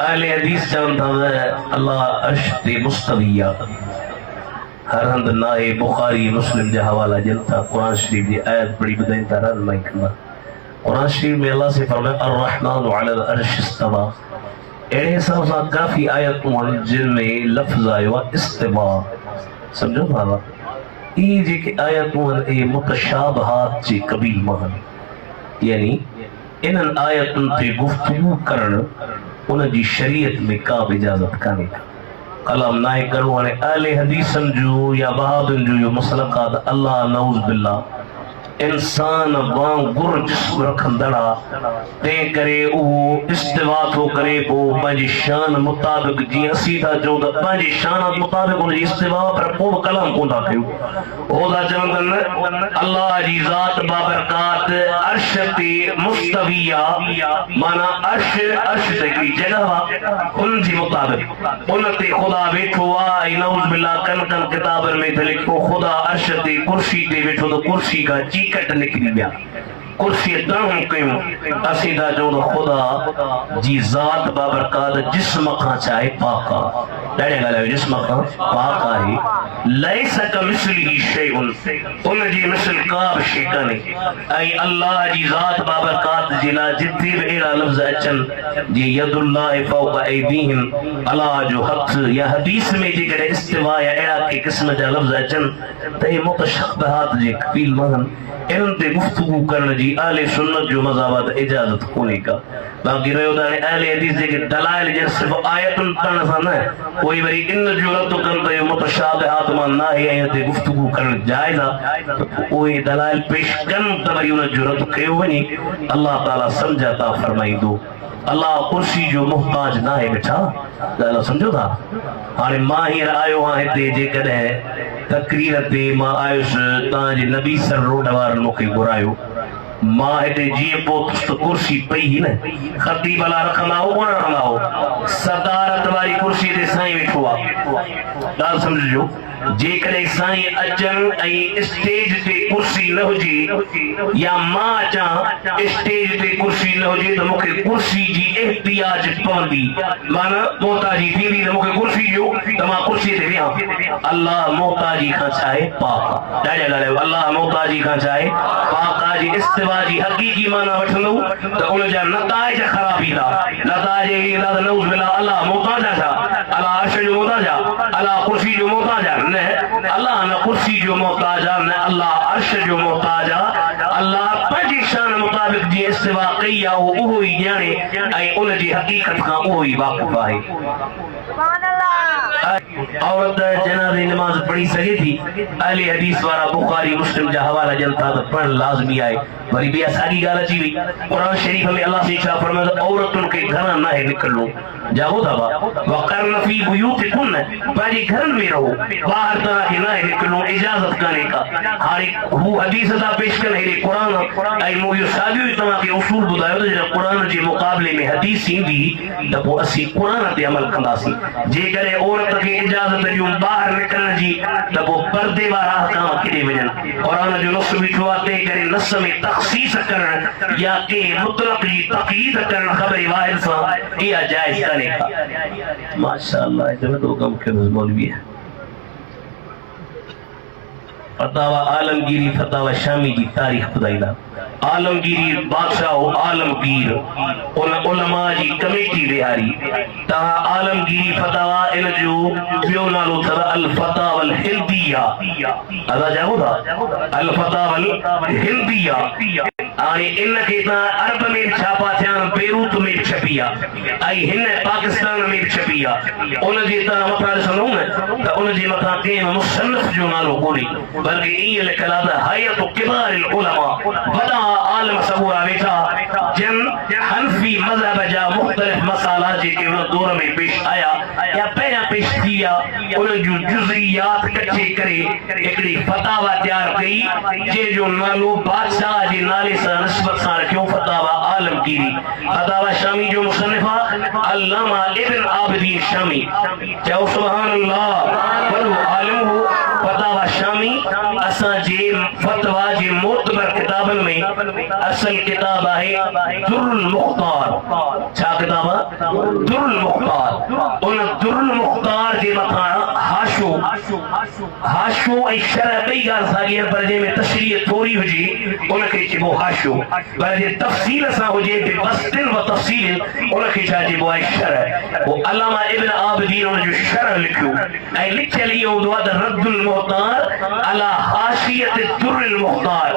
अहले हदीस जानता है अल्लाह अर्श ते मुस्तविया हर हंद नाए बुखारी मुस्लिम जे हवाला जनता कुरान शरीफ की आयत बड़ी बदाइन तरह मैं कहना कुरान शरीफ में अल्लाह से फरमाया अर्रहमान अलल अर्श इस्तवा। एड़े हिसाब से काफी आयतों जिनमें लफ्ज आयो इस्तिवा समझो बाबा ये जेके आयतों ए मुतशाबहात जे कबील महन यानी इन आयतुन ते गुफ्तगू करण उन जी शरीयत में का भी इजाजत काने कलाम नाए करो ने अहले हदीसन जो या बहादुन जो मसलकात अल्लाह नऊज बिल्लाह इंसान वांग गुर जिस्म रखंदड़ा ते करे वो इस्तिवा तो करे वो पंहिंजी शान मुताबिक जी असी था जो त पंहिंजी शान मुताबिक उन इस्तिवा पर को कलाम कोन था कयो ओदा चवंदन अल्लाह जी ज़ात बाबरकात अर्श ते मुस्तविया माना अर्श ते की जगह उन जी मुताबिक उन ते खुदा वेठो आ नऊज बिल्लाह कन कन किताबन में लिखो खुदा अर्श ते कुर्सी ते वेठो तो कुर्सी का कट निकली गया कुर्सी दाम कयूं असीदा जो खुदा जी जात बाबरकात जिस्म का चाहे पाका ॾाढे ॻाल्हायो जिस्म का पाका है लैस कमिस्लिही शैउन उन जी मिसल का भी शै कान्हे ऐं अल्लाह जी जात बाबरकात जे लाइ जिथे भी अहिड़ा लफ़्ज़ अचनि जी यदुल्लाहि फौक़ ऐदीहिम अल्लाह जो हथ या हदीस में जेकॾहिं इस्तिवा या अहिड़ा के क़िस्म जा लफ़्ज़ अचनि त हे मुतशब्बिहात जे कबील महन इन ते गुफ्तगू करण जी अहले सुन्नत जो मज़हब इजाजत कोन्हे का बाक़ी रहियो त अहले हदीस जेके दलाइल जे सिर्फ़ आयतुन करण सां न कोई वरी इन जो रद्द कनि त इहो मुतशाबिहात मां न आहे ऐं ते गुफ्तगू करण जाइज़ आहे त उहे दलाइल पेश कनि त वरी उन जो रद्द कयो वञे अल्लाह ताला सम्झ अता फरमाईंदो। अल्लाह कुर्सी जो मुहताज ना है बेटा ॻाल्हि समझो था हाणे मां हींअर आयो आहियां हिते जेकॾहिं तकरीर ते मां आयुसि तव्हांजे नबी सर रोड वारनि मूंखे घुरायो मां हिते जीअं पहुतुसि त कुर्सी पई ही न ख़तीब अला रखंदा हो कोन रखंदा हो सदारत वारी कुर्सी ते साईं वेठो आहे ॻाल्हि सम्झिजो जेकॾहिं साईं अचनि ऐं स्टेज ते कुर्सी न हुजे या मां अचां स्टेज ते कुर्सी न हुजे त मूंखे कुर्सी जी एहतियाज पवंदी माना मोहताजी थींदी त मूंखे कुर्सी ॾियो त मां कुर्सी ते वेहां अल्लाह मोहताजी खां छा आहे पाक ॾाढा ॻाल्हायो अल्लाह मोहताजी खां छा आहे पाक जी इस्तिवा जी हक़ीक़ी माना वठंदो त उन जा नताइज ख़राब ईंदा नताइज ईंदा त नऊज़ बिल्लाह अल्लाह मोहताज छा अल्लाह अर्श जो मोहताज आहे अल्लाह कुर्सी जो मोहताज आहे अल्लाह न कुर्सी जो मोहताज आहे न अल्लाह अर्श जो मोहताज आहे अल्लाह पंहिंजी शान मुताबिक जी इस्तिवा कई आहे उहो ई ॼाणे ऐं उन जी हक़ीक़त खां उहो ई वाक़िफ़ आहे। औरत जनाज़े नमाज पढ़ी सके थी अहले हदीस वारा बुखारी मुस्लिम जा हवाला जनता तो पढ़ लाजमी है वरी भी सागी गाल अची वई कुरान शरीफ में अल्लाह से छा फरमायो औरतुन के घर ना है निकलनो जाओ दवा वकरन फी बुयूतिकुन पंहिंजे घर में रहो बाहर तरह के ना है निकलनो इजाजत करने का हारे वो हदीस दा पेश कर है कुरान आई मो यो सागियो तमा के उसूल बुधायो तो जरा कुरान के मुकाबले में हदीस ईंदी त पो असी कुरान ते अमल कंदासी जे करे औरत के इजाजत ॾियूं बाहर निकरण जी त पो पर्दे वारा अहकाम किथे वञनि कुरान जो नस बीठो आहे तंहिं करे नस में तख़सीस करण या के मुतलक जी तक़यीद करण ख़बर वाहिद सां इहा जाइज़ कान्हे का माशाअल्लाह जो तो कम के मौलवी है फतावा आलमगीरी फतावा शामी की तारीख ॿुधाईंदा आलमगीरी बादशाह आलमगीर उन उलमा जी कमेटी विहारी ता आलमगीरी फतावा इन जो ॿियो नालो अथव अल फतावल हिंदिया अदा जाओ था अल फतावल हिंदिया हाणे इन खे तव्हां अरब में छापा थिया बेरूत में छपी आहे ऐं हिन पाकिस्तान में छपी आहे उन जे तव्हां मथां ॾिसंदो न त उन जे मथां कंहिं मुसन्निफ़ जो नालो कोन्हे बल्कि ईअं लिखियल आहे त हयत किबारिल उलमा वॾा आलिम सबूरा वेठा जिन हनफी मज़हब जा मुख़्तलिफ़ मसाला जेके उन दौर में पेश आया या पहिरियां पेश थी विया उन जूं जुज़ियात कठे करे हिकिड़ी फतावा तयार कई जंहिंजो नालो बादशाह जे नाले सां निस्बत सां रखियो फतावा आलमगीरी फतावा शामी जो मुसन्निफ़ अल्लामा इब्न आबिदीन शामी चओ सुभान अल्लाह वॾो आलिम हो फतावा शामी असां जे फतवा जे मोतबर किताबन में असल किताब है दुर्रुल मुख्तार। छा किताब दुर्रुल मुख्तार। उन दुर्रुल मुख्तार जे मथा हाशो हाशो ऐं शरह कई गाल सागी पर जे में तशरीह थोड़ी हुजे उन के चइबो हाशो, पर जे तफसील सां हुजे बेबस्तिन व तफसील उन के छा चइबो आहे शरह। वो अल्लामा इब्न आबिदीन उन जो शरह लिखियो ऐं लिखियल इहो हूंदो आहे त रद्दुल मुख्तार अला हाशियत दुर्रुल मुख्तार।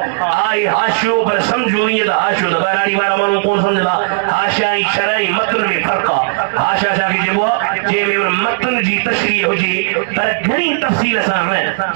आई हाशो पर समझो ईअं त हाशो त बहराड़ी वारा माण्हू कोन सम्झंदा। हाशिया ऐं शरह ऐं मतन में फ़र्क़ु आहे। हाशिया छा खे चइबो आहे जंहिं में उन मतन जी तशरीह हुजे पर घणी तफसील सां न,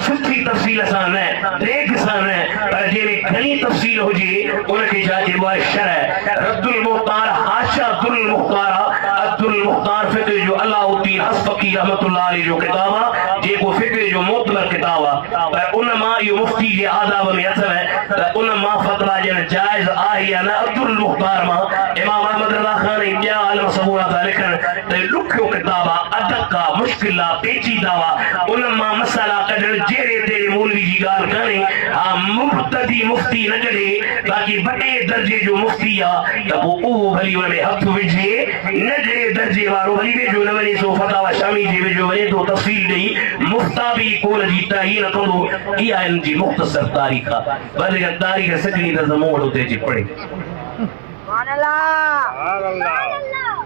सुठी तफसील सां न, देख सां न, पर जंहिं में घणी तफसील हुजे उन खे छा चइबो आहे शरह। रद्दुल मुख्तार हाशिया दुर्रुल मुख्तार अब्दुल मुख्तार फिक्र जो अलाउद्दीन असफकी रहमतुल्लाह अलैहि जो किताब आहे जेको फिक्र जो मोतबर किताब आहे। पर उन मां इहो मुफ्ती जे आदाब में अथव त उन मां फतवा ॾियण जाइज़ आहे या न। अब्दुल मुख्तार मां इमाम अहमद रज़ा खान ऐं ॿिया आलिम सबूरा था लिखनि त ॾुखियो किताब आहे, अदक आहे, मुश्किल आहे, पेचीदा आहे। उन मां मसाला कढण जहिड़े तेड़े मौलवी जी ॻाल्हि कान्हे। हा मुब्तदी मुफ्ती न कढे, बाक़ी वॾे दर्जे जो मुफ्ती आहे त पोइ उहो भली हुन में हथु विझे, नंढे दर्जे वारो वरी वेझो न वञे सो फतावा शामी जे वेझो वञे थो तफ़सील ॾेई मुफ्ताबी कौल जी तइयीन कंदो। इहा हिन जी मुख़्तसर तारीख़ आहे। वधीक तारीख़ सिखणी त मूं वटि उते अची पढ़े।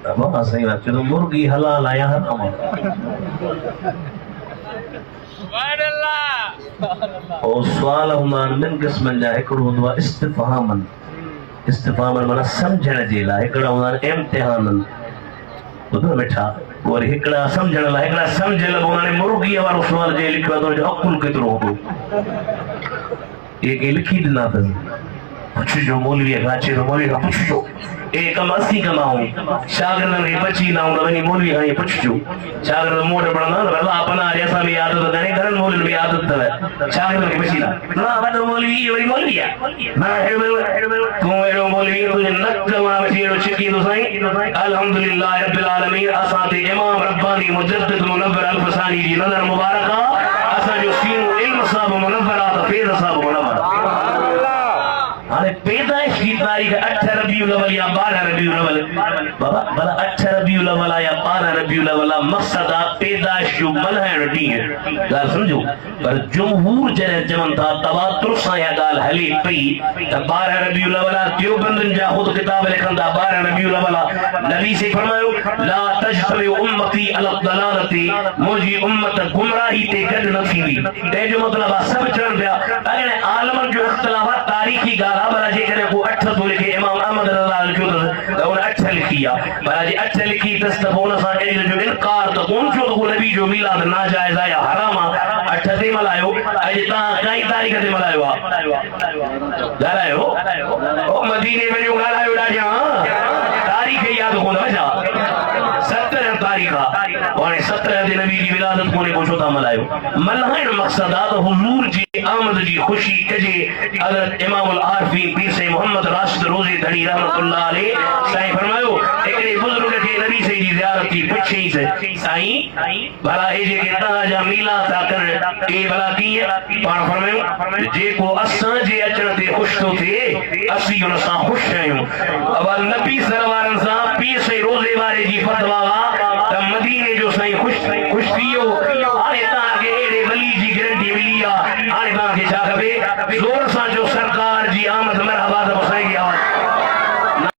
बाबा सही बात चलो मुर्गी हलाल आया हराम और सवाल हुमान ॿिनि क़िस्मनि जा। हिकिड़ो हूंदो आहे इस्तिफ़हामन, इस्तिफ़हामन माना सम्झण जे लाइ। हिकिड़ा हूंदा आहिनि इम्तिहानन, ॿुधो मिठा। वरी हिकिड़ा सम्झण लाइ, हिकिड़ा सम्झियल हूंदा आहिनि। मुर्गीअ वारो सुवाल जे लिखियो आहे त हुनजो अकुल केतिरो हूंदो इहे के लिखी ॾिना अथनि। पुछिजो मौलवीअ खां, अचे थो मौलवीअ खां पुछिजो ए कम असीं कमाऊं। शागिर्दनि खे बची न हूंदा वञी मौलवीअ खां ईअं पुछिजो। शागिर्द मूं वटि पढ़ंदा न अलाह पनाह ॾे, असां बि आदत घणे घणनि मौलवियुनि में आदत अथव शागिर्दनि खे बची न वॾो मौलवी इहो वरी मौलवी आहे न। तूं अहिड़ो मौलवी तुंहिंजे नक मां वठी अहिड़ो छिकींदो साईं। अल्हम्दुलिल्लाह रब्बिल आलमीन असां ते इमाम रब्बानी मुजद्दिद मुनव्वर अल्फसानी जी नज़र मुबारक आहे। असांजो सीनो इल्म सां बि मुनव्वर आहे त फैज़ सां बि मुनव्वर आहे। हाणे पैदाइश की तारीख़ 8 रबीउल अव्वल या 12 रबीउल अव्वल बाबा भला 8 रबीउल अव्वल या 12 रबीउल अव्वल मक़सद आहे पैदाइश जो मल्हाइण ॾींहुं। ॻाल्हि सम्झो। पर जमहूर जॾहिं चवनि था तवातुर सां इहा ॻाल्हि हले पई त 12 रबीउल अव्वल देवबंदनि जा ख़ुदि किताब लिखनि था 12 रबीउल अव्वल। नबी से फरमायो ला तजतमि उम्मती अला दलालती, मुंहिंजी उम्मत गुमराही ते गॾु न थींदी। तंहिंजो मतिलबु आहे सभु चवनि पिया अॻियां आलमनि जो इख़्तिलाफ़ आहे, तारीख़ी ॻाल्हि आहे। भला जेकॾहिं को 8 थो लिखे, इमाम अहमद रज़ा लिखियो अथसि त उन 8 लिखी आहे। भला जे 8 लिखी अथसि त पोइ हुन सां इन जो इनकार त कोन थियो त को नबी जो मीलाद नाजाइज़ आहे या हराम आहे। 8 ते मल्हायो। अॼु तव्हां काई तारीख़ ते मल्हायो आहे? ॻाल्हायो ओ मदीने में ॻाल्हायो ॾाढा तारीख़ यादि कोन छा? 17 तारीख़ आहे। हाणे 17 ते नबी जी विलादत कोन्हे, को छो था मल्हायो? मल्हाइण मक़सद आहे त हुज़ूर जी आमद जी ख़ुशी कजे। हज़रत इमामुल आरिफ़ीन पीर साईं मोहम्मद राशिद रोज़ी धड़ी रहमतुल्लाह अलैहि साईं फरमायो हिकिड़े बुज़ुर्ग खे नबी साईं जी ज़ियारत थी, पुछियईंसि साईं भला हे जेके तव्हां जा मीलाद था कनि ए भला कीअं? पाण फरमायो जेको असांजे अचण ते ख़ुशि थो थिए असीं हुन सां ख़ुशि आहियूं। अब